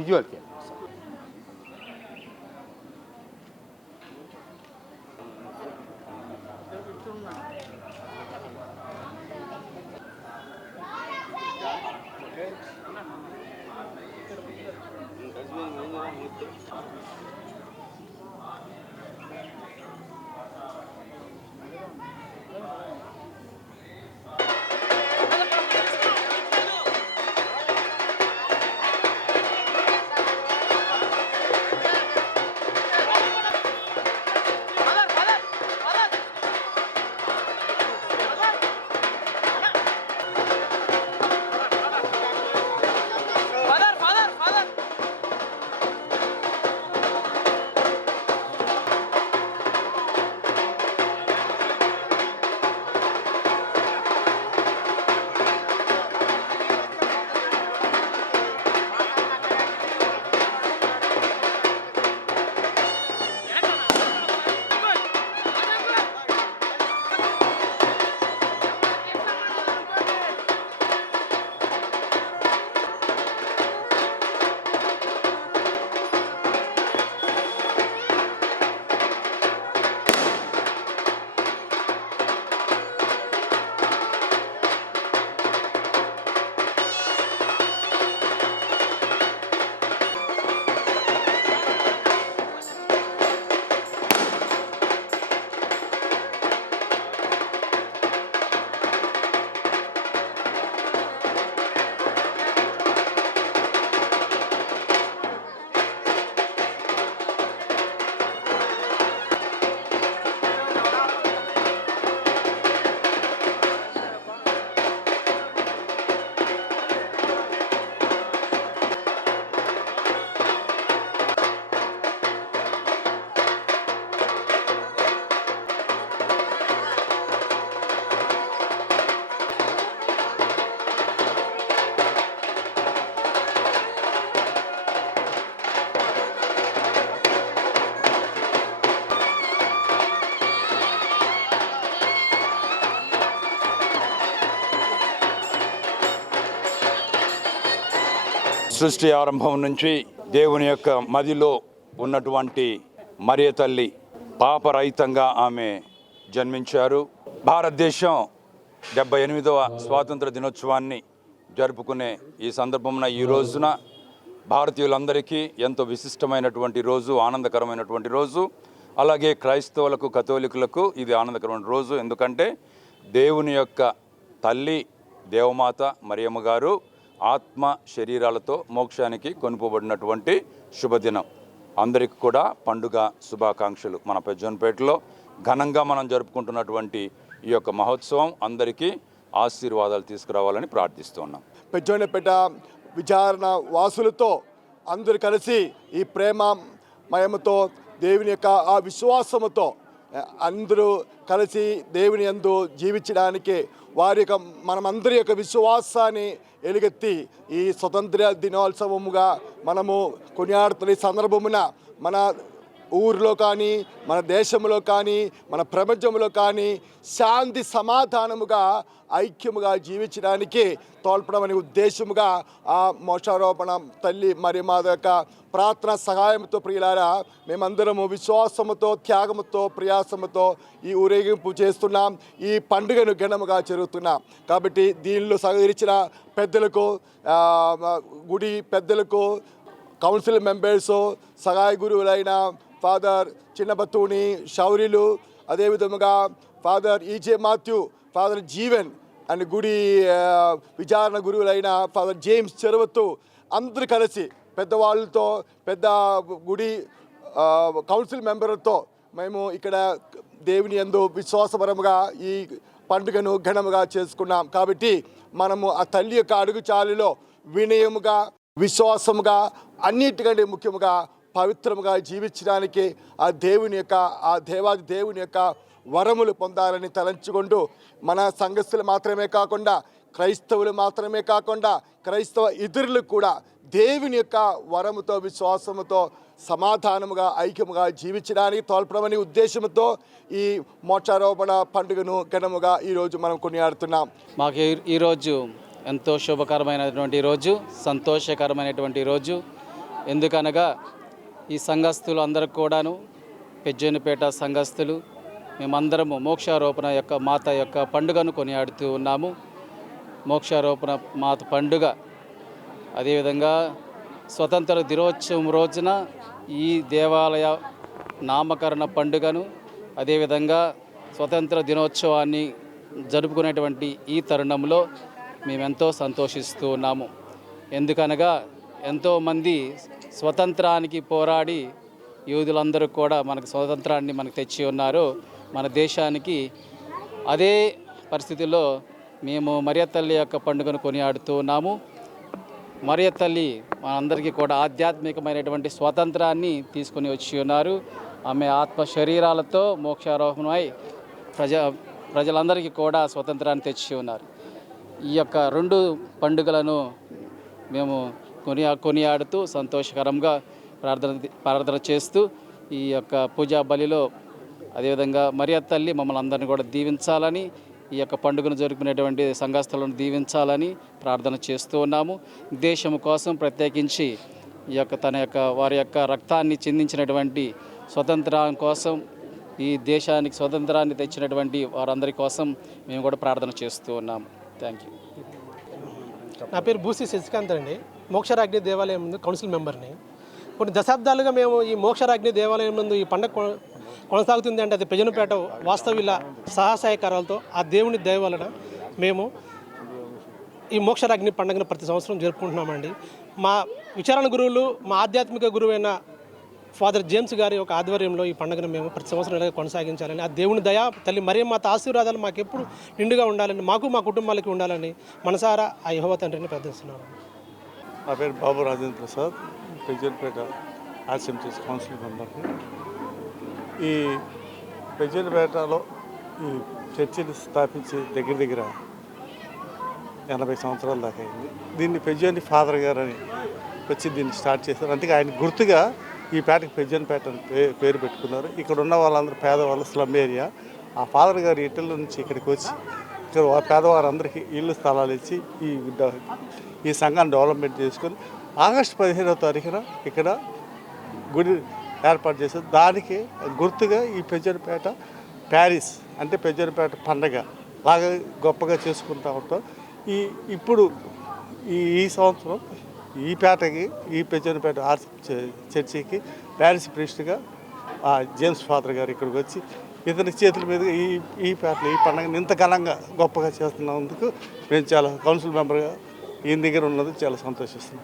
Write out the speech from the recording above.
Visual చేయండి. సృష్టి ఆరంభం నుంచి దేవుని యొక్క మదిలో ఉన్నటువంటి మరియ తల్లి పాపరహితంగా ఆమె జన్మించారు. భారతదేశం 78వ స్వాతంత్ర దినోత్సవాన్ని జరుపుకునే ఈ సందర్భమున ఈ రోజున భారతీయులందరికీ ఎంతో విశిష్టమైనటువంటి రోజు, ఆనందకరమైనటువంటి రోజు. అలాగే క్రైస్తవులకు, కథోలికులకు ఇది ఆనందకరమైన రోజు. ఎందుకంటే దేవుని యొక్క తల్లి దేవమాత మరియమ్మ గారు ఆత్మ శరీరాలతో మోక్షానికి కొనుపోబడినటువంటి శుభదినం. అందరికీ కూడా పండుగ శుభాకాంక్షలు. మన పెజ్జోన్పేటలో ఘనంగా మనం జరుపుకుంటున్నటువంటి ఈ యొక్క మహోత్సవం అందరికీ ఆశీర్వాదాలు తీసుకురావాలని ప్రార్థిస్తున్నాం. పెజ్జోన్పేట విచారణ వాసులతో అందరూ కలిసి ఈ ప్రేమ మయముతో దేవుని యొక్క ఆ విశ్వాసముతో అందరూ కలిసి దేవుని యందు జీవించడానికి వారి యొక్క మనమందరి యొక్క విశ్వాసాన్ని ఎలుగెత్తి ఈ స్వతంత్ర దినోత్సవముగా మనము కొనియాడుతున్న ఈ సందర్భమున మన ఊరిలో కానీ, మన దేశంలో కానీ, మన ప్రపంచంలో కానీ శాంతి సమాధానముగా ఐక్యముగా జీవించడానికి తోడ్పడమనే ఉద్దేశముగా ఆ మోక్షారోపణ తల్లి మరి మా యొక్క ప్రార్థన సహాయంతో ప్రియులారా మేమందరము విశ్వాసముతో, త్యాగముతో, ప్రయాసముతో ఈ ఊరేగింపు చేస్తున్నాం. ఈ పండుగను ఘనముగా జరుగుతున్నాం. కాబట్టి దీనిలో సహకరించిన పెద్దలకు, గుడి పెద్దలకు, కౌన్సిల్ మెంబర్స్, సహాయ గురువులైన ఫాదర్ చిన్నబత్తూని, శౌర్యులు, అదేవిధముగా father EJ Matthew, father Jeevan and గుడి విచారణ గురువులైన ఫాదర్ జేమ్స్ చెరువత్తు అందరూ కలిసి పెద్దవాళ్ళతో, పెద్ద గుడి కౌన్సిల్ మెంబర్లతో మేము ఇక్కడ దేవుని యందు విశ్వాసపరముగా ఈ పండుగను ఘనముగా చేసుకున్నాం. కాబట్టి మనము ఆ తల్లి యొక్క అడుగుచాలులో వినయముగా, విశ్వాసముగా, అన్నిటికంటే ముఖ్యముగా పవిత్రముగా జీవించడానికి ఆ దేవుని యొక్క ఆ దేవాది దేవుని యొక్క వరములు పొందాలని తలంచుకుంటూ మన సంఘస్థులు మాత్రమే కాకుండా, క్రైస్తవులు మాత్రమే కాకుండా, క్రైస్తవ ఇతరులు కూడా దేవుని యొక్క వరముతో, విశ్వాసముతో సమాధానముగా, ఐక్యముగా జీవించడానికి తోడ్పడమని ఉద్దేశంతో ఈ మోక్షారోపణ పండుగను ఘనముగా ఈరోజు మనం కొనియాడుతున్నాం. మాకు ఈరోజు ఎంతో శుభకరమైనటువంటి రోజు, సంతోషకరమైనటువంటి రోజు. ఎందుకనగా ఈ సంఘస్థులు అందరికి కూడాను పెజ్జేనిపేట సంఘస్థులు మేమందరము మోక్షారోపణ యొక్క మాత యొక్క పండుగను కొనియాడుతూ ఉన్నాము. మోక్షారోపణ మాత పండుగ అదేవిధంగా స్వతంత్ర దినోత్సవం రోజున ఈ దేవాలయ నామకరణ పండుగను అదేవిధంగా స్వతంత్ర దినోత్సవాన్ని జరుపుకునేటువంటి ఈ తరుణంలో మేమెంతో సంతోషిస్తూ ఉన్నాము. ఎందుకనగా ఎంతోమంది స్వతంత్రానికి పోరాడి యూదులందరూ కూడా మనకు స్వతంత్రాన్ని మనకు తెచ్చి ఉన్నారు మన దేశానికి. అదే పరిస్థితుల్లో మేము మరియ తల్లి యొక్క పండుగను కొనియాడుతూ ఉన్నాము. మరియ తల్లి మనందరికీ కూడా ఆధ్యాత్మికమైనటువంటి స్వాతంత్రాన్ని తీసుకొని వచ్చి ఉన్నారు. ఆమె ఆత్మ శరీరాలతో మోక్షారోహణమై ప్రజలందరికీ కూడా స్వతంత్రాన్ని తెచ్చి ఉన్నారు. ఈ యొక్క 2 పండుగలను మేము కొనియాడుతూ సంతోషకరంగా ప్రార్థన చేస్తూ ఈ యొక్క పూజా బలిలో అదేవిధంగా మరియ తల్లి మమ్మల్ని అందరినీ కూడా దీవించాలని, ఈ యొక్క పండుగను జరుపుకునేటువంటి సంఘస్థలను దీవించాలని ప్రార్థన చేస్తూ ఉన్నాము. దేశం కోసం ప్రత్యేకించి ఈ యొక్క వారి యొక్క రక్తాన్ని చిందించినటువంటి స్వతంత్రం కోసం, ఈ దేశానికి స్వతంత్రాన్ని తెచ్చినటువంటి వారందరి కోసం మేము కూడా ప్రార్థన చేస్తూ ఉన్నాము. Thank you. నా పేరు బూసి శశికాంత్ అండి. మోక్షరాజ్ఞి దేవాలయం ముందు కౌన్సిల్ మెంబర్ని. కొన్ని దశాబ్దాలుగా మేము ఈ మోక్షరాజ్ఞి దేవాలయం ముందు ఈ పండుగ కొనసాగుతుంది అంటే అది పెజనపేట వాస్తవిల సహాయకారాలతో ఆ దేవుని దయ వలన మేము ఈ మోక్షరాజ్ఞి పండుగను ప్రతి సంవత్సరం జరుపుకుంటున్నామండి. మా విచారణ గురువులు, మా ఆధ్యాత్మిక గురువైన ఫాదర్ జేమ్స్ గారి యొక్క ఆధ్వర్యంలో ఈ పండుగను మేము ప్రతి సంవత్సరం ఇలాగే కొనసాగించాలని, ఆ దేవుని దయ తల్లి మరియమ్మ ఆశీర్వాదాలు మాకు ఎప్పుడు నిండుగా ఉండాలని, మాకు మా కుటుంబాలకి ఉండాలని మనసారా ఆ యెహోవా తండ్రిని ప్రార్థిస్తున్నాను. నా పేరు బాబు రాజేంద్ర ప్రసాద్, పెజ్జేనిపేట ఆర్సిఎంసీ కౌన్సిల్ మెంబర్ని. ఈ పెజ్జేనిపేటలో ఈ చర్చిని స్థాపించి దగ్గర 80 సంవత్సరాల దాకా అయింది. దీన్ని పెజ్జేని ఫాదర్ గారు అని వచ్చి దీన్ని స్టార్ట్ చేశారు. అందుకే ఆయన గుర్తుగా ఈ పేటకి పెజ్జేనిపేట అని పేరు పెట్టుకున్నారు. ఇక్కడ ఉన్న వాళ్ళందరూ పేదవాళ్ళు, స్లమ్ ఏరియా. ఆ ఫాదర్ గారు ఇటలీ నుంచి ఇక్కడికి వచ్చి ఇక్కడ పేదవారందరికీ ఇళ్ళు స్థలాలు ఇచ్చి ఈ సంఘాన్ని డెవలప్మెంట్ చేసుకొని ఆగస్టు 15వ తారీఖున ఇక్కడ గుడి ఏర్పాటు చేశారు. దానికి గుర్తుగా ఈ పెజ్జేనిపేట ప్యారిస్ అంటే పెజ్జేనిపేట పండగ బాగా గొప్పగా చేసుకుంటూ ఉంటాం. ఇప్పుడు ఈ సంవత్సరం ఈ పేటకి, ఈ పెజ్జేనిపేట చర్చికి ప్యారిస్ ప్రీస్ట్గా జేమ్స్ ఫాదర్ గారు ఇక్కడికి వచ్చి ఇతని చేతుల మీద ఈ పేటలో ఈ పండుగను ఇంత ఘనంగా గొప్పగా చేస్తున్నందుకు మేము చాలా కౌన్సిల్ మెంబర్గా ఈయన దగ్గర ఉన్నది చాలా సంతోషిస్తున్నాం.